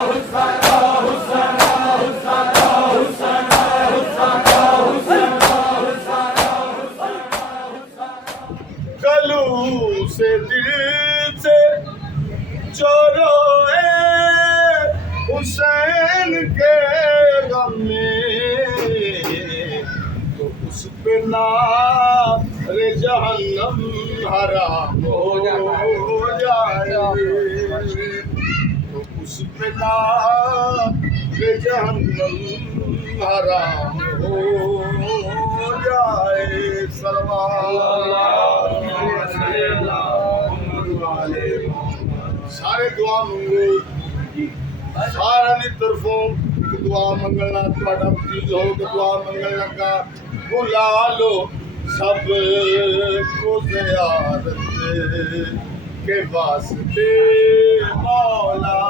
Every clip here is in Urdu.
کلو سے دل سے جو روئے حسین کے غم میں تو اس پہ نار جہنم حرام ہو جائے، تو اس پہ نار جہنم حرام ہو جائے۔ سارے دعا منگو، سارا دی طرفوں دعا منگنا تھوڑا چیز ہو کہ دعا منگنا کا بلا لو سب کو زیارت کے واسطے مولا،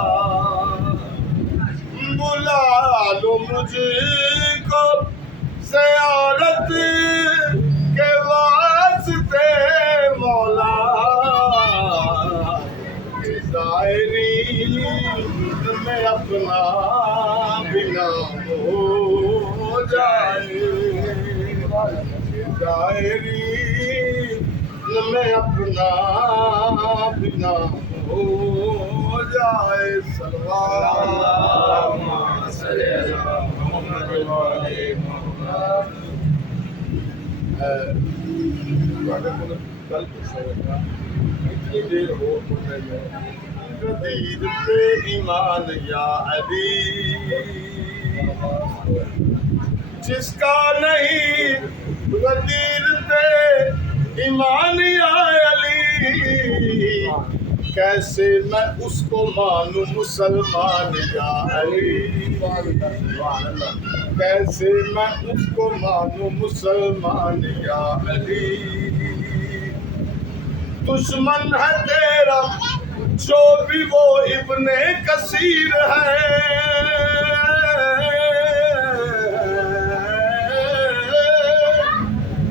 بلا لو مجھ کو زیارت کے واسطے مولا، زائرین میں اپنا بنا ہو جائے، زائرین میں اپنا بنا ہو جائے۔ اللہم صلی علی محمد وعلی محمد۔ کل اتنی دیر ہو غدیر پہ ایمان یا علی، جس کا نہیں غدیر پہ ایمان یا علی، کیسے میں اس کو مانوں مسلمان یا علی، کیسے میں اس کو مانوں مسلمان یا علی۔ دشمن ہے تیرا جو بھی وہ ابن کثیر ہے،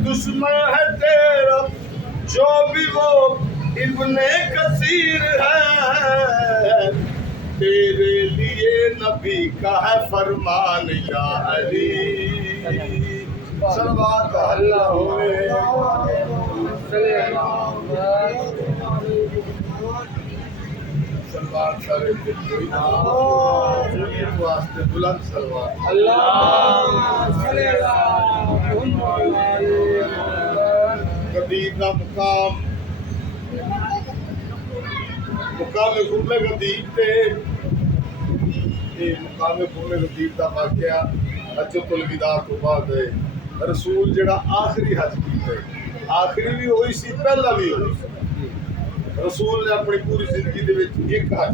دشمن ہے تیرا جو بھی وہ ابن کثیر ہے، تیرے لیے نبی کا ہے فرمان یا علی۔ صلوات اللہ ہوئے سلوات سارے واسطے بلند سلوات غدیر کا مقام غم غدیر تے مقام غم غدیر کا واقعہ حجۃ الوداع تو بعد ہے رسول جڑا آخری حج کیتا ہے، آخری بھی ہوئی سی پہلا بھی ہوئی سی۔ رسول نے اپنی پوری زندگی دے وچ ایک حج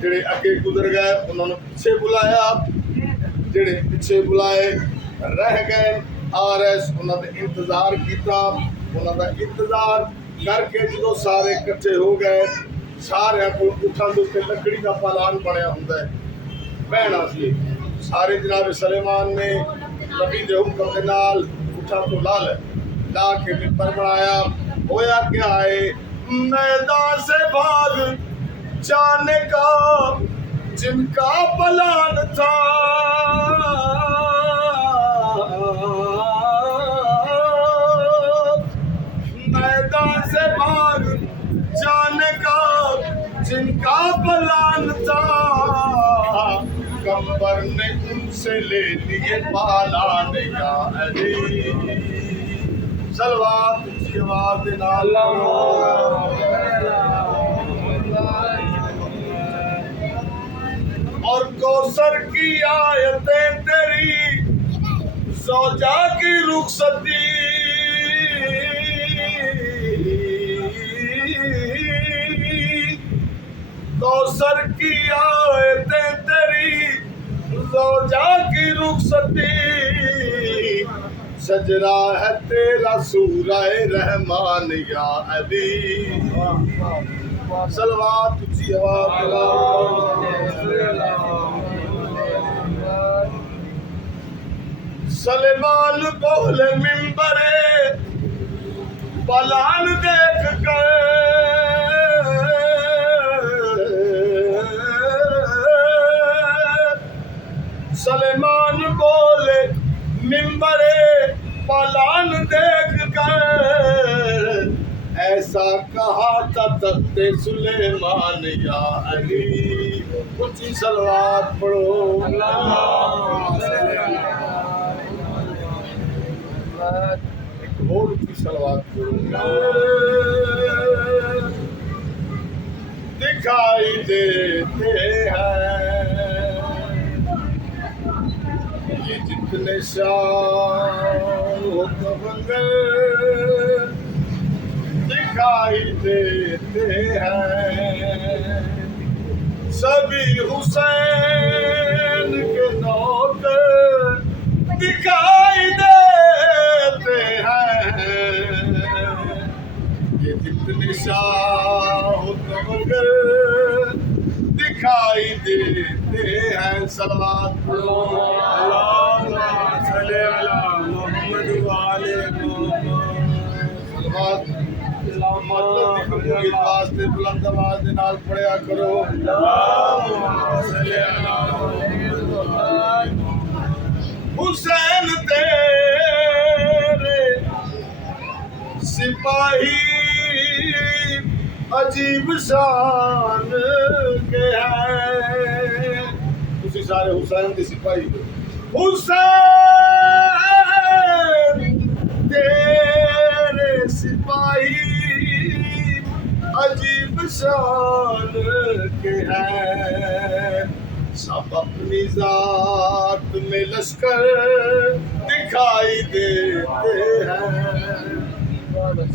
جڑے اگے گزر گئے انہوں نے پیچھے بلایا، جڑے پیچھے بلائے رہ گئے آ رہے انہوں نے انتظار کیتا، انہوں نے انتظار کر کے جدو سارے کٹھے ہو گئے، سارے کو اٹھن دے تے لکڑی کا پالان بنیا ہوندا ہے بہنا سی، سارے جناب سلیمان نے نبی دے حکم دے نال اٹھا تو لا کے ممبر بنایا۔ ہویا کیا ہے، میدان سے بھاگ جانے کا جن کا پلان تھا، میدان سے بھاگ جانے کا جن کا پلان تھا، کمبر نے ان سے لے لیے پالان یا علی۔ صلوات کی آواز نال اور کوثر کی آیتیں تیری زوجہ کی رخصتی، کوثر کی آیتیں تیری زوجہ کی رخصتی، سجرا ہے تیرا سورہ رحمان یا علی۔ صلوات اچھی آواز سلیمان بولے ممبر پلان دیکھ کر، منبر پالان دیکھ کر ایسا کہا تھا تخت سلیمان یا علی، اونچی صلوات پڑھو ایک اور اونچی صلوات پڑھو۔ دکھائی دیتے ہیں یہ جتنے شان ہو کبنگر، دکھائی دیتے ہیں سبھی حسین کے نوکر، دکھائی دیتے ہیں یہ جتنے شاہ ہو کبنگر، دکھائی دیتے ہیں۔ صلوات پڑھو اللہم صلی علی محمد وآل محمد۔ صلوات مطلب کی واسطے بلند آواز دے نال پڑھیا کرو اللہم صلی علی محمد۔ حسین تیرے سپاہی عجیب شان کے ہیں، تسی سارے حسین کے سپاہی ہو۔ حسین تیرے سپاہی عجیب شان کے ہیں، سب اپنی ذات میں لشکر دکھائی دیتے ہیں،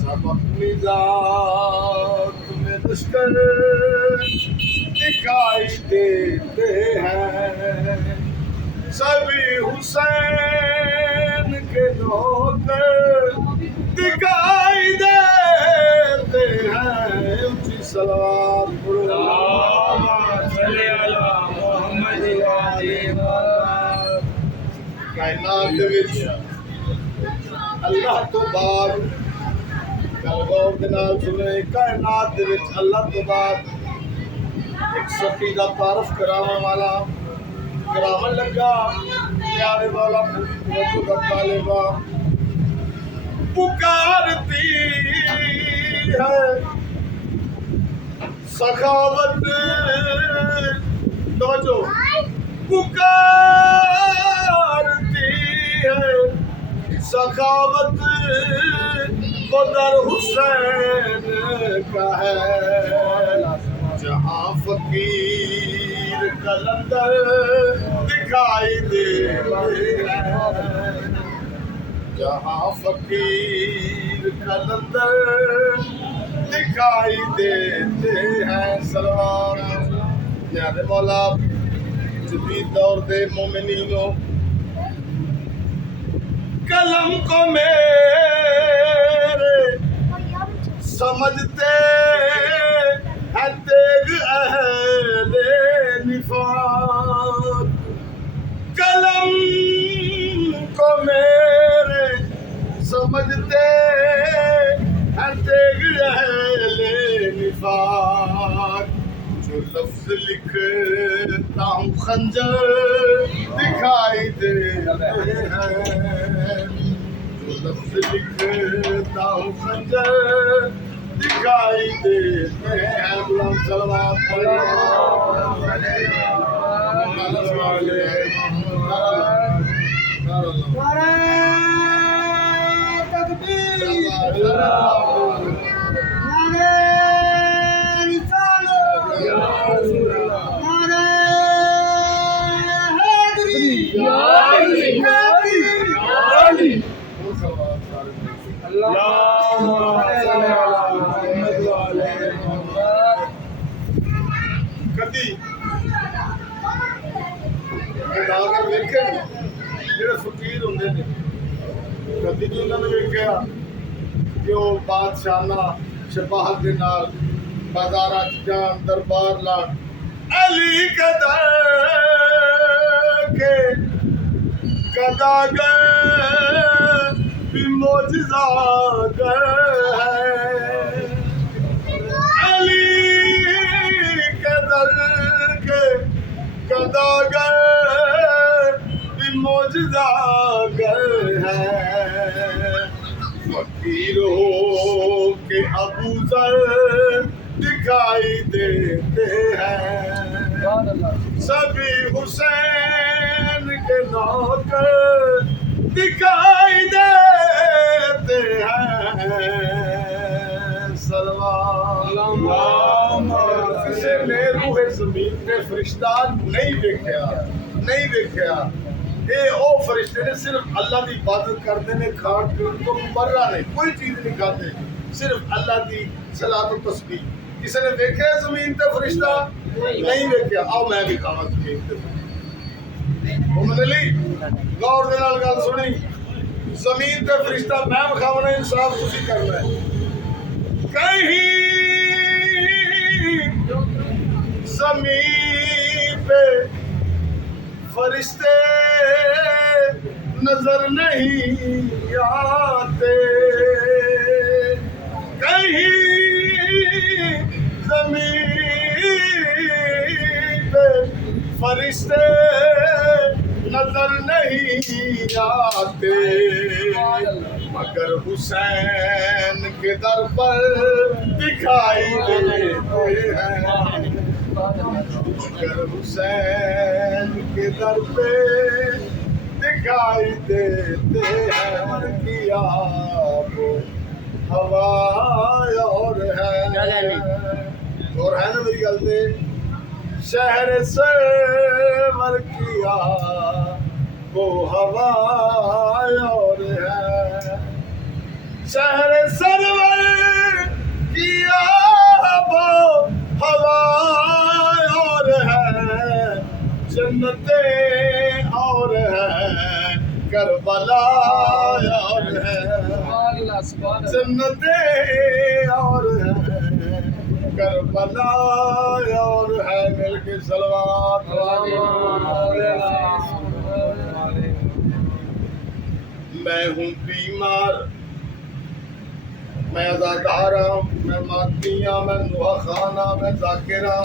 سب اپنی ذات میں لشکر دکھائی دیتے ہیں، سبھی حسین کے نوکر دکھائی دیتے ہیں۔ اونچی صلوات پڑھو اللہم صلی علی محمد وآل محمد۔ کائنات دے وچ اللہ تو بعد گل غور دے نال سنے، کائنات دے وچ اللہ تو بعد ایک سخی دا تعارف کراون والا کراون لگا، پیارے والا پوری توجہ کا طالبہ پکارتی ہے سخاوت، توجہ پکارتی ہے سخاوت، وہ در حسین کا ہے، جہاں فقیر قلندر دکھائی دیتے ہیں، جہاں فقیر قلندر دکھائی دیتے ہیں۔ صلوات پیارے مولا جدید دور دے مومنینوں، قلم کو میرے سمجھتے ہیں تیغ اہل نفاق، قلم کو میرے سمجھتے ہیں تیغ اہل نفاق، جو لفظ لکھتا ہوں خنجر دکھائی دیتے ہیں، جو لفظ لکھتا ہوں خنجر دکھائی دیتے ہیں۔ بلند صلوات کدی اگر ویکھے جڑے فقیر ہوندے نے، کدی نہیں انہوں نے ویکھیا کہ وہ بادشاہاں شفاعت دے نال بازاراں جان دربار لان علی کے در کے قداگر بھی معجزہ گر ہے، علی کے در کے قداگر بھی معجزہ گر فقیر ہو کہ ابو ذر دکھائی دیتے ہیں، سبھی حسین کے نوکر دکھائی دیتے ہیں۔ کسی نے روح زمین پہ فرشتہ نہیں دیکھا، یہ او فرشتے نے صرف اللہ دی عبادت کرتے ہیں، کھان پین تو مرا نہیں، کوئی چیز نہیں کھاتے، صرف اللہ دی صلاۃ و تسبیح۔ کسی نے دیکھا ہے زمین تے فرشتہ؟ نہیں دیکھا۔ آؤ میں بھی کھانا زمین تے محمد علی غور دے نال گل سنی، زمین تے فرشتہ میں کھاونا، انصاف تسی کرنا ہے۔ کہیں زمین پہ فرشتے نظر نہیں آتے، کہیں زمین پہ فرشتے نظر نہیں آتے، مگر حسین کے در پر دکھائی دیتے ہیں، مگر حسین کے در پہ دکھائی دیتے ہیں۔ کیا وہ ہوا اور ہے نا میری گل تے، شہر سرور کیا وہ ہوا اور ہے، شہر سرور کیا وہ ہوا اور ہے، جنتیں اور ہے، کربلا اور ہے، جنتیں اور ہے، کربلا اور ہے۔ مل کے صلوات۔ میں ہوں بیمار، میں ازادارہ، میں ماتیاں، میں نوح خانہ، میں ذاکرہ،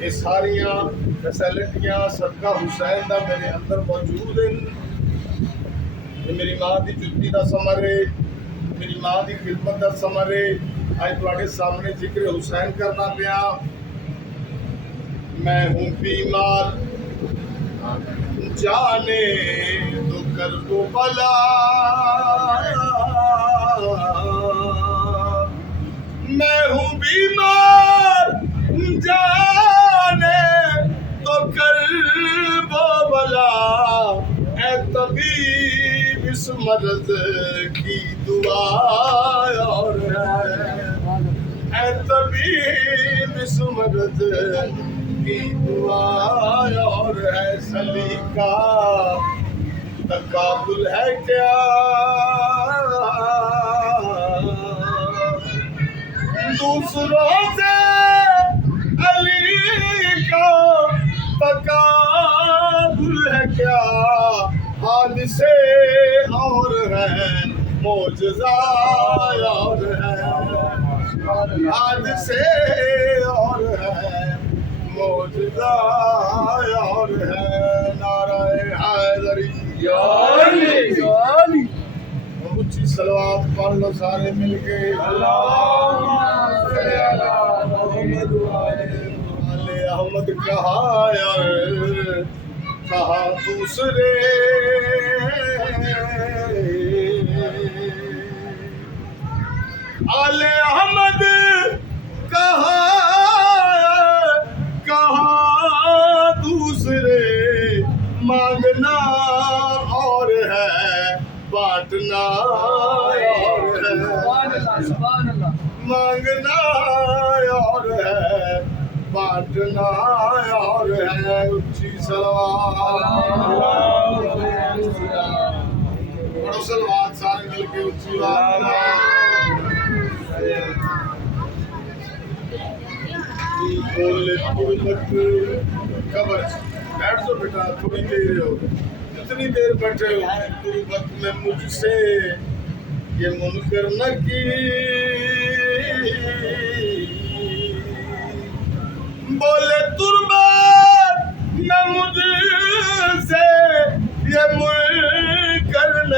یہ ساریاں فیسلٹیاں صدقہ حسین دا میرے اندر موجود ہیں۔ یہ میری ماں دی جُتی دا ثمر ہے، میری ماں دی خدمت دا ثمر ہے۔ آج تواڈے سامنے ذکر حسین کرنا پیا۔ میں ہوں بیمار، جانے تو کربلا، میں ہوں بیمار، جانے تو کربلا، اے طبیب اس مرض کی دعا اور ہے، اے طبیب اس مرض کی دعا اور ہے۔ سلیقہ تقابل ہے کیا، دوسروں سے علی کا تقابل ہے کیا، حادثے اور ہے، معجزہ اور ہے، حادثے اور ہے، معجزہ اور ہے۔ نعرہ حیدری یا علی، اونچی صلوات پڑھ لو سارے مل کے۔ اللہم صلی علی محمد آل احمد کہا یار، کہا دوسرے آل احمد کہا دوسرے، مانگنا اور ہے، بانٹنا اور ہے، مانگنا اور ہے، بانٹنا اور ہے۔ اونچی صلوات پڑھو، صلوات سارے مل کے اونچی بات۔ بولے غربت قبر، بیٹھ جاؤ بیٹا، تھوڑی دیر ہو، کتنی دیر بیٹھے ہو؟ غربت میں مجھ سے یہ منکر نہ کی، بولے غربت میں مجھ سے یہ منکر نہ